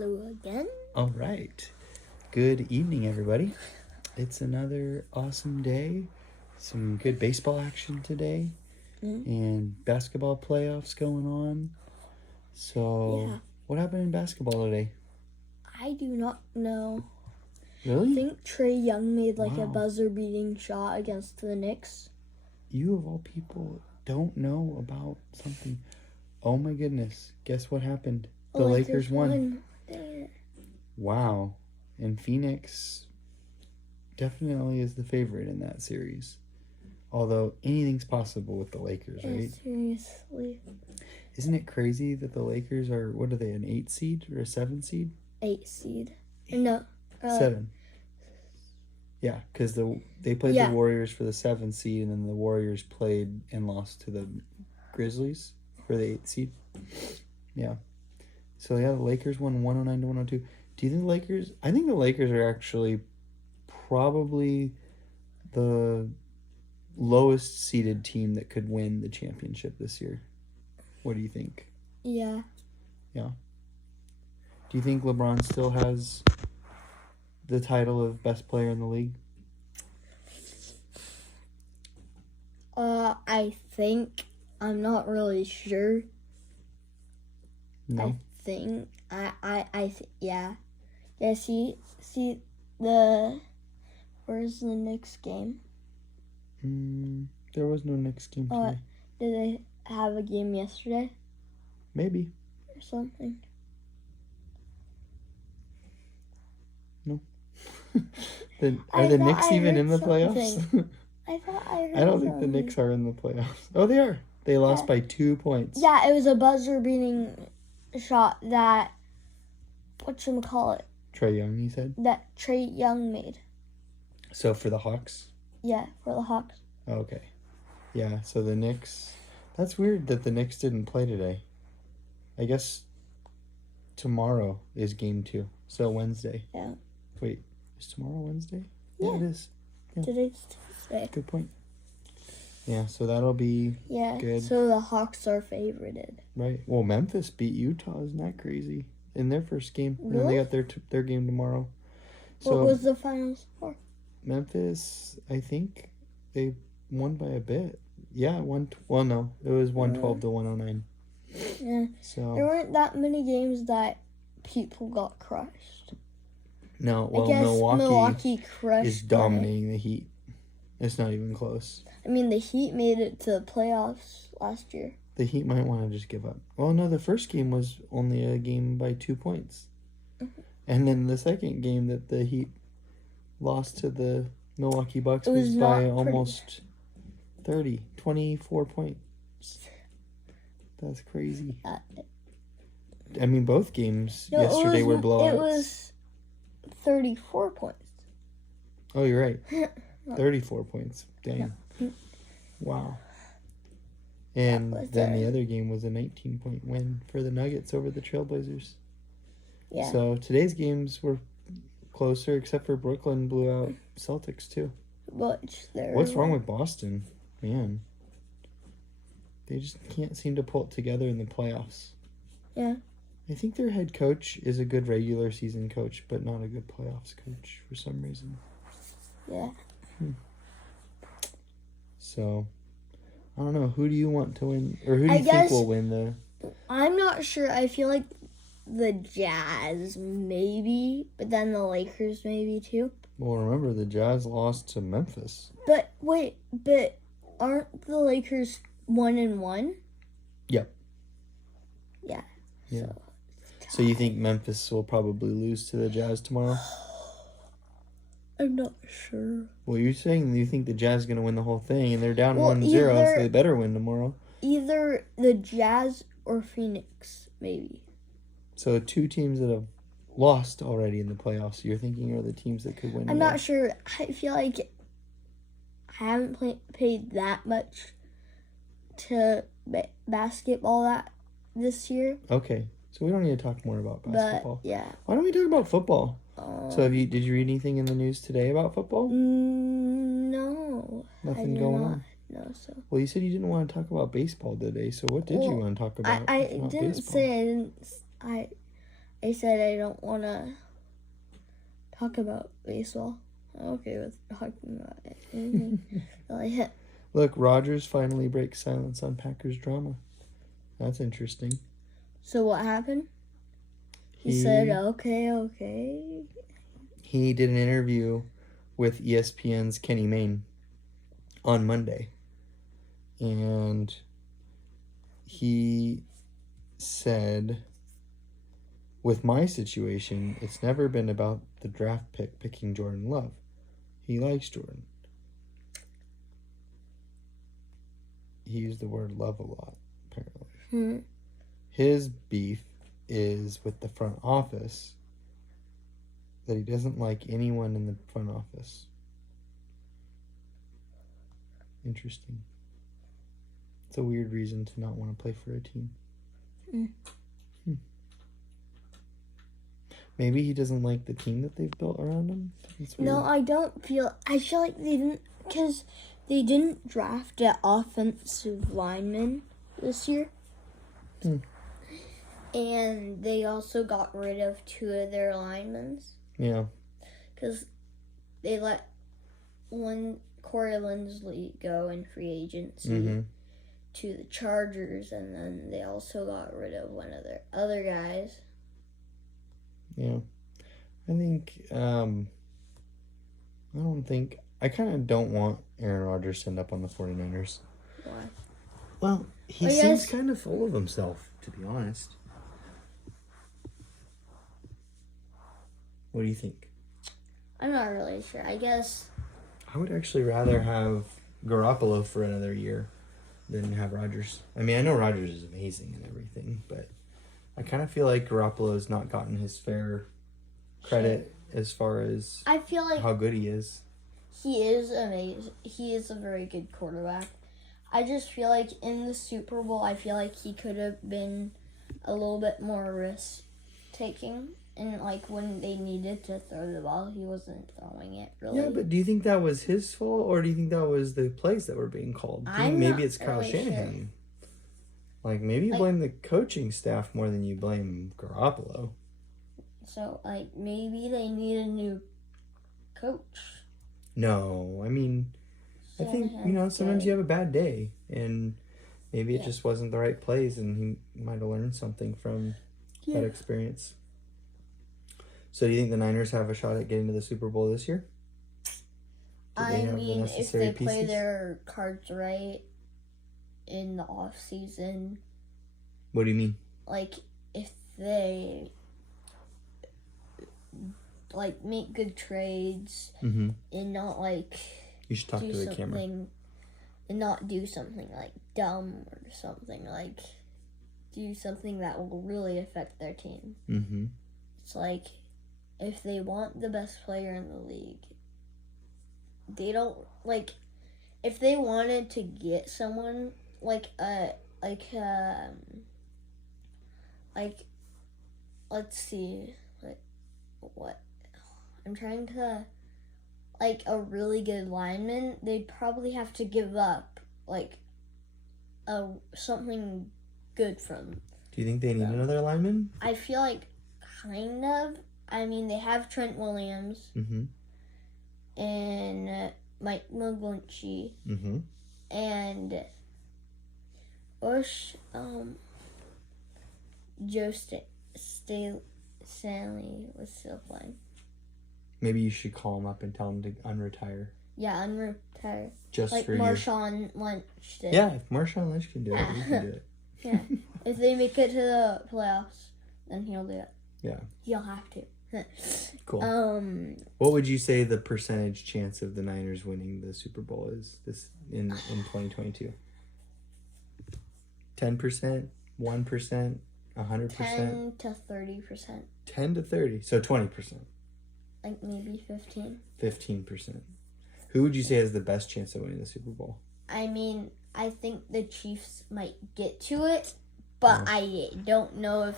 Hello again. All right. Good evening, everybody. It's another awesome day. Some good baseball action today. And basketball playoffs going on. So, Yeah. what happened in basketball today? I do not know. Really? I think Trey Young made a Wow. buzzer-beating shot against the Knicks. You, of all people, don't know about something. Oh my goodness. Guess what happened? The Lakers won. Wow. And Phoenix definitely is the favorite in that series. Although anything's possible with the Lakers, Yeah, right? seriously. Isn't it crazy that the Lakers are, what are they, an 8 seed or a 7 seed? 8 seed. No. 7. Yeah, because they played the Warriors for the 7 seed, and then the Warriors played and lost to the Grizzlies for the 8 seed. Yeah. So, yeah, the Lakers won 109 to 102. Do you think the Lakers, I think the Lakers are actually probably the lowest seeded team that could win the championship this year. What do you think? Yeah. Yeah. Do you think LeBron still has the title of best player in the league? I think. I'm not really sure. No. I think. Yeah. Yeah, see where's the Knicks game? There was no Knicks game today. Did they have a game yesterday? Maybe. Or something. No. Are the Knicks even in the playoffs? I thought I heard I don't think the Knicks are in the playoffs. Oh, they are. They lost by 2 points. Yeah, it was a buzzer-beating shot that, whatchamacallit? Trey Young, you said? That Trey Young made. So for the Hawks? Yeah, for the Hawks. Okay. Yeah, so the Knicks... That's weird that the Knicks didn't play today. I guess tomorrow is game 2. So Wednesday. Yeah. Wait, is tomorrow Wednesday? Yeah, it is. Yeah. Today's Tuesday. Good point. Yeah, so that'll be good. So the Hawks are favorited. Right. Well, Memphis beat Utah. Isn't that crazy? In their first game. Really? And then they got their game tomorrow. So what was the final score? Memphis, I think they won by a bit. Yeah, it was 112 to 109. Yeah. So there weren't that many games that people got crushed. No, well, I guess Milwaukee crushed is dominating the Heat. It's not even close. I mean, the Heat made it to the playoffs last year. The Heat might want to just give up. Well, no, the first game was only a game by 2 points. Mm-hmm. And then the second game that the Heat lost to the Milwaukee Bucks was by almost 24 points. That's crazy. I mean, both games yesterday were blowouts. It was 34 points. Oh, you're right. 34 points. Damn. Wow. And then the other game was a 19-point win for the Nuggets over the Trailblazers. Yeah. So today's games were closer, except for Brooklyn blew out Celtics too. What's wrong with Boston? Man. They just can't seem to pull it together in the playoffs. Yeah. I think their head coach is a good regular season coach, but not a good playoffs coach for some reason. Yeah. So, I don't know. Who do you want to win? Or who do you think will win the... I'm not sure. I feel like the Jazz, maybe. But then the Lakers, maybe, too. Well, remember, the Jazz lost to Memphis. But, wait. But aren't the Lakers 1-1? Yep. Yeah. Yeah. So you think Memphis will probably lose to the Jazz tomorrow? I'm not sure. Well, you're saying you think the Jazz is going to win the whole thing, and they're down 1-0, so they better win tomorrow. Either the Jazz or Phoenix, maybe. So 2 teams that have lost already in the playoffs, you're thinking are the teams that could win? I'm not sure. I feel like I haven't paid that much to basketball this year. Okay. So we don't need to talk more about basketball. But, yeah. Why don't we talk about football? So did you read anything in the news today about football? No. Nothing going on? No, so. Well, you said you didn't want to talk about baseball today, so what did you want to talk about? I didn't baseball? say I said I don't want to talk about baseball. I'm okay with talking about it. Really. Look, Rodgers finally breaks silence on Packers drama. That's interesting. So what happened? He said, okay. He did an interview with ESPN's Kenny Mayne on Monday. And he said, with my situation, it's never been about the draft pick picking Jordan Love. He likes Jordan. He used the word love a lot, apparently. His beef is with the front office, that he doesn't like anyone in the front office. Interesting. It's a weird reason to not want to play for a team. Maybe he doesn't like the team that they've built around him. No, I feel like they didn't, because they didn't draft an offensive lineman this year. And they also got rid of 2 of their linemen. Yeah. Because they let Corey Linsley go in free agency to the Chargers, and then they also got rid of one of their other guys. Yeah. I kind of don't want Aaron Rodgers to end up on the 49ers. Why? Well, he seems kind of full of himself, to be honest. What do you think? I'm not really sure. I guess I would actually rather have Garoppolo for another year than have Rodgers. I mean, I know Rodgers is amazing and everything, but I kind of feel like Garoppolo's not gotten his fair credit as far as I feel like how good he is. He is amazing. He is a very good quarterback. I just feel like in the Super Bowl, I feel like he could have been a little bit more risk-taking. And, like, when they needed to throw the ball, he wasn't throwing it, really. Yeah, but do you think that was his fault, or do you think that was the plays that were being called? Do you think maybe it's Kyle Shanahan? Sure. Like, maybe you blame the coaching staff more than you blame Garoppolo. So, like, maybe they need a new coach. No, I mean, I think, sometimes you have a bad day, and maybe it just wasn't the right plays, and he might have learned something from that experience. So do you think the Niners have a shot at getting to the Super Bowl this year? I mean, if they play their cards right in the off season. What do you mean? Like, if they make good trades and not you should talk to the camera and not do something dumb or something do something that will really affect their team. It's like, if they want the best player in the league, they don't if they wanted to get someone let's see, what I'm trying to a really good lineman, they'd probably have to give up something good from. Do you think they need another lineman? I feel like kind of. I mean, they have Trent Williams and Mike McGlinchey and Joe Stanley was still playing. Maybe you should call him up and tell him to unretire. Yeah, unretire. Just for Marshawn Lynch did. Yeah, if Marshawn Lynch can do it, you can do it. Yeah. If they make it to the playoffs, then he'll do it. Yeah. He'll have to. Cool. What would you say the percentage chance of the Niners winning the Super Bowl is in 2022? 10%, 1%, 100%? 10 to 30%. 10 to 30, so 20%. Maybe 15. 15%. Who would you say has the best chance of winning the Super Bowl? I mean, I think the Chiefs might get to it, but I don't know if.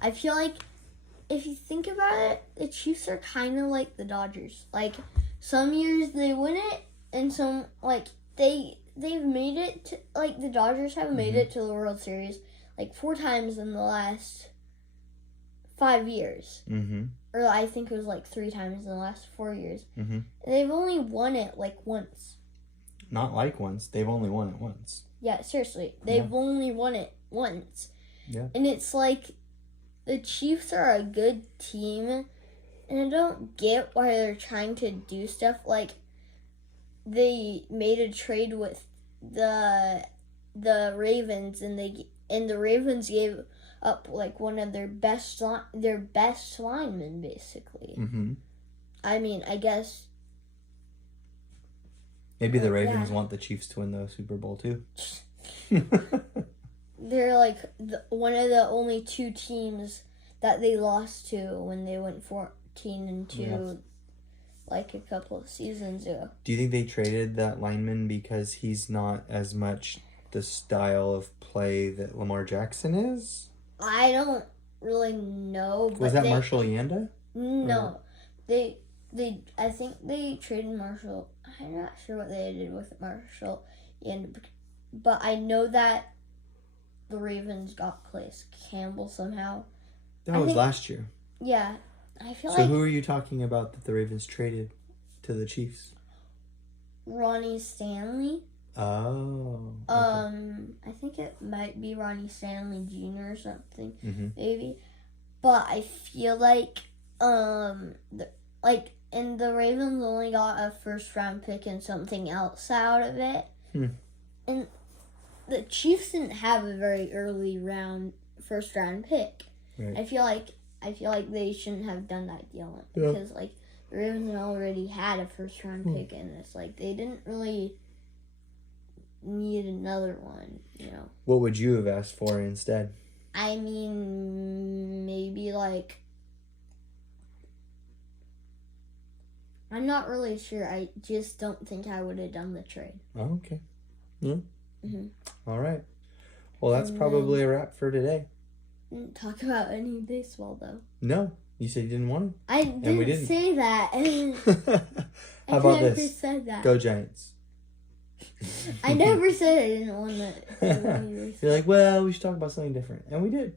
I feel like if you think about it, the Chiefs are kind of like the Dodgers. Some years they win it, and some they've made it to, the Dodgers have made it to the World Series 4 times in the last 5 years. Mm-hmm. Or I think it was like 3 times in the last 4 years. Mm-hmm. They've only won it like once. Not like once. They've only won it once. Yeah, seriously. They've only won it once. Yeah. And it's like the Chiefs are a good team. And I don't get why they're trying to do stuff like they made a trade with the Ravens and the Ravens gave up like one of their best linemen basically. Mm-hmm. I mean, I guess maybe the Ravens want the Chiefs to win the Super Bowl too. They're like one of the only 2 teams that they lost to when they went 14-2 like a couple of seasons ago. Do you think they traded that lineman because he's not as much the style of play that Lamar Jackson is? I don't really know. But was that Marshall Yanda? No. I think they traded Marshall. I'm not sure what they did with Marshall Yanda, but I know that the Ravens got Calais Campbell somehow. That was last year. Yeah. I feel so who are you talking about that the Ravens traded to the Chiefs? Ronnie Stanley. Oh. Okay. I think it might be Ronnie Stanley Jr. or something, mm-hmm. But I feel like, and the Ravens only got a first round pick and something else out of it, and the Chiefs didn't have a very early first round pick. Right. I feel like they shouldn't have done that deal because like the Ravens already had a first round pick and it's like they didn't really need another one, you know. What would you have asked for instead? I mean, maybe like I'm not really sure. I just don't think I would have done the trade. Oh, okay. Yeah. Mm-hmm. All right. Well, that's probably a wrap for today. Didn't talk about any baseball though. No, you said you didn't want to. I didn't say that. How about this? I never said that. Go Giants. I never said I didn't want to. You're like, well, we should talk about something different, and we did.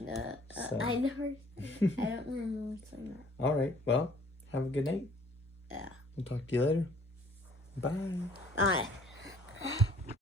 I never. I don't remember saying that. All right. Well, have a good night. Yeah. We'll talk to you later. Bye. Bye.